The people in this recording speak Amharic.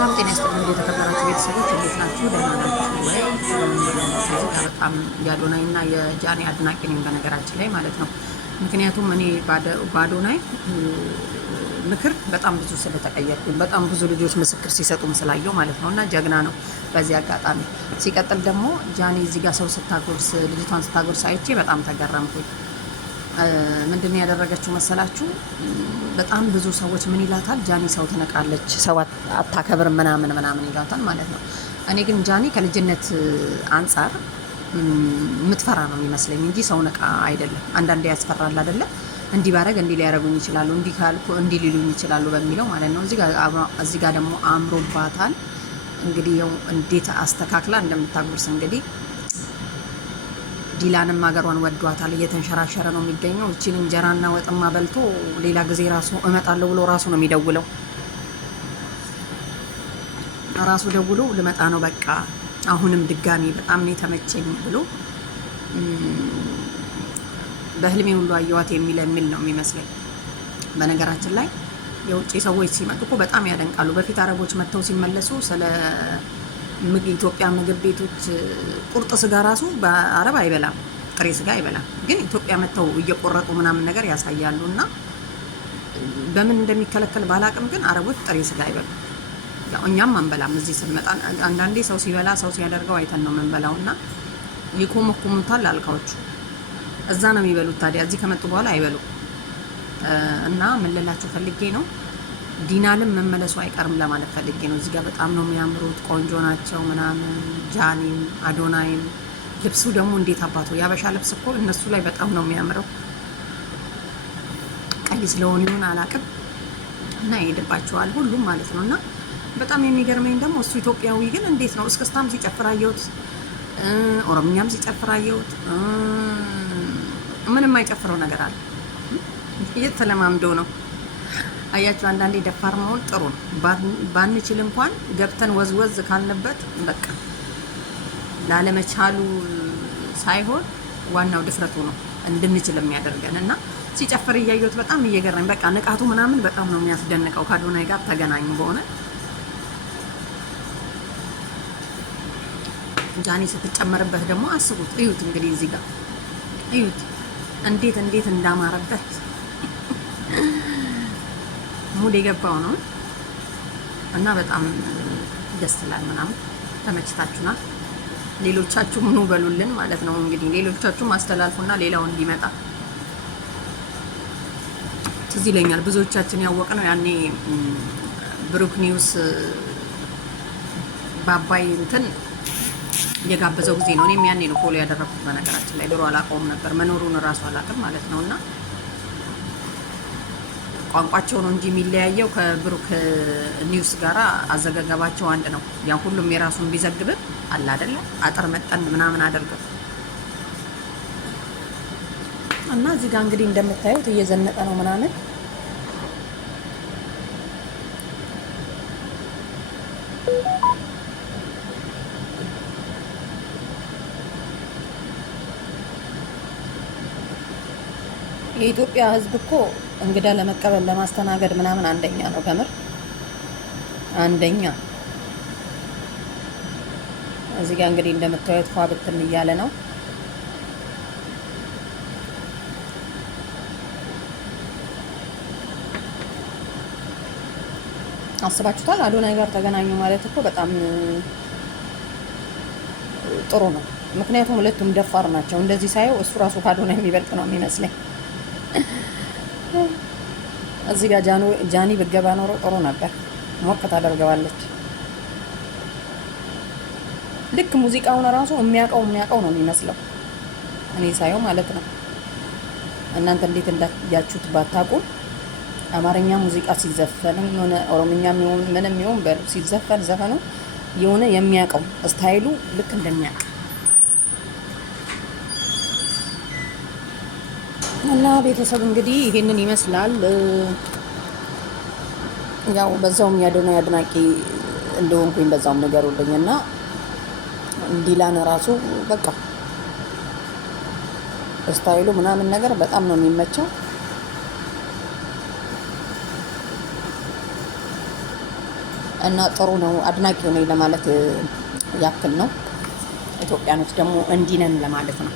ሰላም ጤና ይስጥልኝ የተከበራችሁ ቤተሰቦች እንዴት ናችሁ? ደህና ናችሁ ወይ? እዚህ ጋር በጣም የአዶናይ እና የጃኒ አድናቂ ነኝ በነገራችን ላይ ማለት ነው። ምክንያቱም እኔ በአዶናይ ምክር በጣም ብዙ ስለተቀየርኩኝ በጣም ብዙ ልጆች ምስክር ሲሰጡም ስላየው ማለት ነው እና ጀግና ነው በዚህ አጋጣሚ። ሲቀጥል ደግሞ ጃኒ እዚህ ጋር ሰው ስታጎርስ ልጅቷን ስታጎርስ አይቼ በጣም ተገረምኩኝ። ምንድን ነው ያደረገችው መሰላችሁ? በጣም ብዙ ሰዎች ምን ይላታል? ጃኒ ሰው ትነቃለች፣ ሰው አታከብር ምናምን ምናምን ይላታል ማለት ነው። እኔ ግን ጃኒ ከልጅነት አንጻር የምትፈራ ነው የሚመስለኝ እንጂ ሰው ነቃ አይደለም። አንዳንዴ ያስፈራል አይደለም? እንዲህ ባረግ እንዲህ ሊያደርጉኝ ይችላሉ፣ እንዲህ ካልኩ እንዲህ ሊሉኝ ይችላሉ በሚለው ማለት ነው። እዚህ ጋር ደግሞ አምሮባታል። እንግዲህ ያው እንዴት አስተካክላ እንደምታጎርስ እንግዲህ ዲላንም ሀገሯን ወዷታል። እየተንሸራሸረ ነው የሚገኘው። እቺን እንጀራና ወጥማ በልቶ ሌላ ጊዜ ራሱ እመጣለሁ ብሎ ራሱ ነው የሚደውለው። ራሱ ደውሎ ልመጣ ነው በቃ አሁንም ድጋሚ በጣም ነው የተመቸኝ ብሎ በህልሜ ሁሉ አየዋት የሚል ነው የሚመስለኝ። በነገራችን ላይ የውጭ ሰዎች ሲመጡ እኮ በጣም ያደንቃሉ። በፊት አረቦች መጥተው ሲመለሱ ስለ ኢትዮጵያ ምግብ ቤቶች ቁርጥ ስጋ ራሱ በአረብ አይበላም፣ ጥሬ ስጋ አይበላም። ግን ኢትዮጵያ መጥተው እየቆረጡ ምናምን ነገር ያሳያሉ። እና በምን እንደሚከለከል ባላቅም ግን አረቦች ጥሬ ስጋ አይበሉም። ያው እኛም አንበላም እዚህ ስንመጣ። አንዳንዴ ሰው ሲበላ ሰው ሲያደርገው አይተን ነው የምንበላው። እና ይኮመኩሙታል አልካዎቹ እዛ ነው የሚበሉት። ታዲያ እዚህ ከመጡ በኋላ አይበሉም። እና ምን ልላችሁ ፈልጌ ነው ዲናልም መመለሱ አይቀርም ለማለት ፈልጌ ነው። እዚህ ጋር በጣም ነው የሚያምሩት፣ ቆንጆ ናቸው ምናምን። ጃኒም አዶናይም ልብሱ ደግሞ እንዴት አባቱ ያበሻ ልብስ እኮ እነሱ ላይ በጣም ነው የሚያምረው። ቀይ ስለሆነ ይሁን አላቅም እና ይሄድባቸዋል ሁሉም ማለት ነው። እና በጣም የሚገርመኝ ደግሞ እሱ ኢትዮጵያዊ ግን እንዴት ነው እስክስታም ሲጨፍር አየሁት፣ ኦሮምኛም ሲጨፍር አየሁት። ምንም አይጨፍረው ነገር አለ። እየተለማምደው ነው። አያችሁ፣ አንዳንዴ ደፋር መሆን ጥሩ ነው። ባንችል እንኳን ገብተን ወዝወዝ ካልንበት በቃ ላለመቻሉ ሳይሆን ዋናው ድፍረቱ ነው እንድንችል የሚያደርገን። እና ሲጨፍር እያየሁት በጣም እየገረመኝ በቃ ንቃቱ ምናምን በጣም ነው የሚያስደንቀው። ከአዶናይ ጋር ተገናኙ በሆነ ጃኒ ስትጨመርበት ደግሞ አስቡት። እዩት እንግዲህ እዚህ ጋር እዩት እንዴት እንዳማረበት ሙድ የገባው ነው። እና በጣም ደስ ይላል ምናምን። ተመችታችሁናል? ሌሎቻችሁ ምኑ በሉልን ማለት ነው እንግዲህ። ሌሎቻችሁ ማስተላልፉና ሌላው እንዲመጣ ትዝ ይለኛል። ብዙዎቻችን ያወቅነው ያኔ ብሩክ ኒውስ ባባይ እንትን የጋበዘው ጊዜ ነው። እኔም ያኔ ነው ፎሎ ያደረኩት በነገራችን ላይ። ድሮ አላውቀውም ነበር መኖሩን እራሱ አላውቅም ማለት ነው። እና ቋንቋቸው ነው እንጂ የሚለያየው ከብሩክ ኒውስ ጋራ አዘጋገባቸው አንድ ነው። ያ ሁሉም የራሱን ቢዘግብ አለ አይደለ አጥር መጠን ምናምን አድርገው እና እዚህ ጋር እንግዲህ እንደምታዩት እየዘነጠ ነው ምናምን። የኢትዮጵያ ሕዝብ እኮ እንግዳ ለመቀበል ለማስተናገድ ምናምን አንደኛ ነው። ከምር አንደኛ። እዚህ ጋር እንግዲህ እንደምታዩት ፏ ብትን እያለ ነው። አስባችሁታል? አዶናይ ጋር ተገናኙ ማለት እኮ በጣም ጥሩ ነው። ምክንያቱም ሁለቱም ደፋር ናቸው። እንደዚህ ሳየው እሱ ራሱ ከአዶናይ የሚበልጥ ነው የሚመስለኝ። እዚህ ጋር ጃኒ ብገባ ኖሮ ጥሩ ነበር። ሞቅ ታደርገዋለች። ልክ ሙዚቃውን ራሱ የሚያውቀው ነው የሚመስለው እኔ ሳየው ማለት ነው። እናንተ እንዴት እንዳያችሁት ባታውቁ፣ አማርኛ ሙዚቃ ሲዘፈን የሆነ ኦሮምኛም ይሁን ምንም ይሁን በሉ ሲዘፈን ዘፈኑ የሆነ የሚያውቀው ስታይሉ ልክ እንደሚያውቅ እና ቤተሰብ እንግዲህ ይሄንን ይመስላል። ያው በዛውም የአዶናይ አድናቂ እንደሆንኩኝ በዛውም ንገሩልኝ። እና ዲላን ራሱ በቃ ስታይሉ ምናምን ነገር በጣም ነው የሚመቸው። እና ጥሩ ነው። አድናቂው ነኝ ለማለት ያክል ነው። ኢትዮጵያኖች ደግሞ እንዲህ ነን ለማለት ነው።